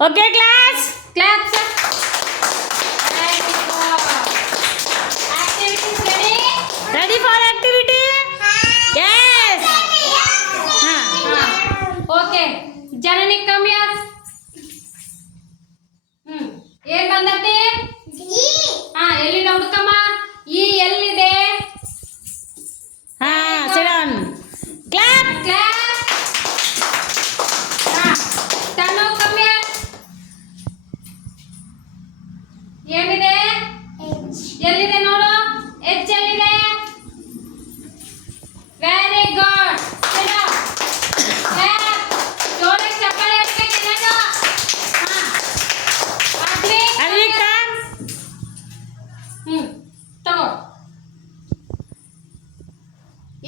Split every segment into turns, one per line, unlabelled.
Okay class
claps ready for activity yes okay Janani come yes ಎಲ್ಲಿದೆ ನೋಡು? H ಎಲ್ಲಿದೆ? Very good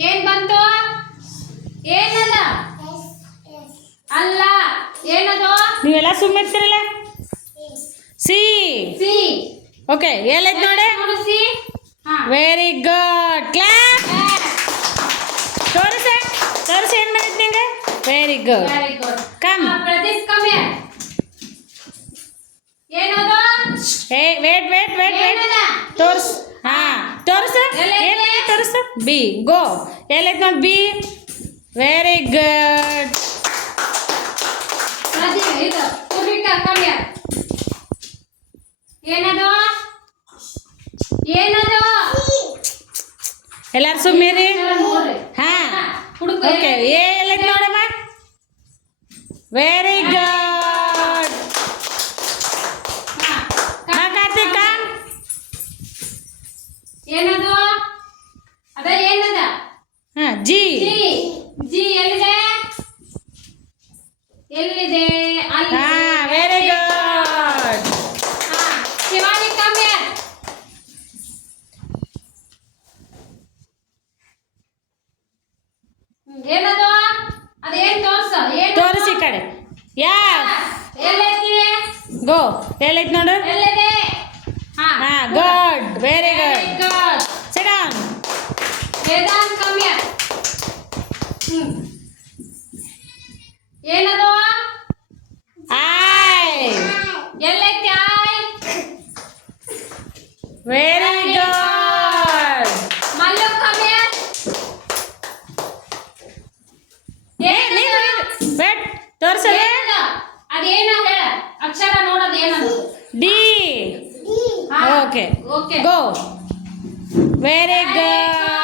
ಏನ್ ಬಂತು? ಏನಲ್ಲ? ಅಲ್ಲ. ಏನದು?
ನೀವೆಲ್ಲ ಸುಮ್ಮಿರ್ತಿರಲ್ಲ ಸಿ.
ಸಿ.
ಓಕೆ ಹೇಳಿದ್ ನೋಡಿ? ವೆರಿ ಗುಡ್ ಕ್ಲಾಪ್ ತೋರಿಸ ತೋರಿಸಿ ಏನು ಮಾಡಿದ್ ನಿಂಗೆ? ವೆರಿ ಗುಡ್
ಕಮ್
ಏ ವೇಟ್ ವೇಟ್ ವೇಟ್ ವೇಟ್ ತೋರ್ಸ್ ಹಾ ತೋರ್ಸ. ಏನು ತೋರ್ಸ? ಬಿ ಗೋ ಎಲ್ಲೈತ್ ನೋಡಿ ಬಿ ವೆರಿ ಗುಡ್ ಎಲ್ಲಾರು ಸುಮ್ಮೀರಿ? ಹಾ. ಓಕೆ ಏ ಎಲ್ಲೈತ್ ನೋಡಮ್ಮ? ವೆರಿ ಗುಡ್ ಹಾ ಕಾರ್ತಿಕ.
ಏನದು? ಅದ ಏನದ?
ಹಾ ಜಿ.
ಜಿ ಜಿ ಎಲ್ಲಿದೆ? ಎಲ್ಲಿದೆ? ಅಲ್ಲಿ
ಹಾ ವೆರಿ ಗುಡ್
ಹಾ ಶಿವಾನಿ ಕಮ್ ಹಿಯರ್ ಏನದು? ಅದೇನ್ ತೋರ್ಸ? ಏನು?
ತೋರಿಸಿ ಕಡೆ. ಯಾ.
ಎಲ್ಲೈತಿ
ಗೋ. ಎಲ್ಲೈತ್ ನೋಡು?
ಎಲ್ಲಿದೆ? ಹಾ.
ಹಾ good very
very
good
good
ಸಿಡನ್
Vedant come here hmm. ಏನದು?
I
ಎಲ್ಲೈತಿ I.
Very good
Mallu come here
ಏ ನೀನು ವೆಟ್ ತೋರ್ಸಲ್ಲ
ಅದೇನು ಹೇಳ ಅಕ್ಷರ ನೋಡೋದು ಏನದು?
ಡಿ.
ಹಾ.
Okay.
Okay.
Go. Very good.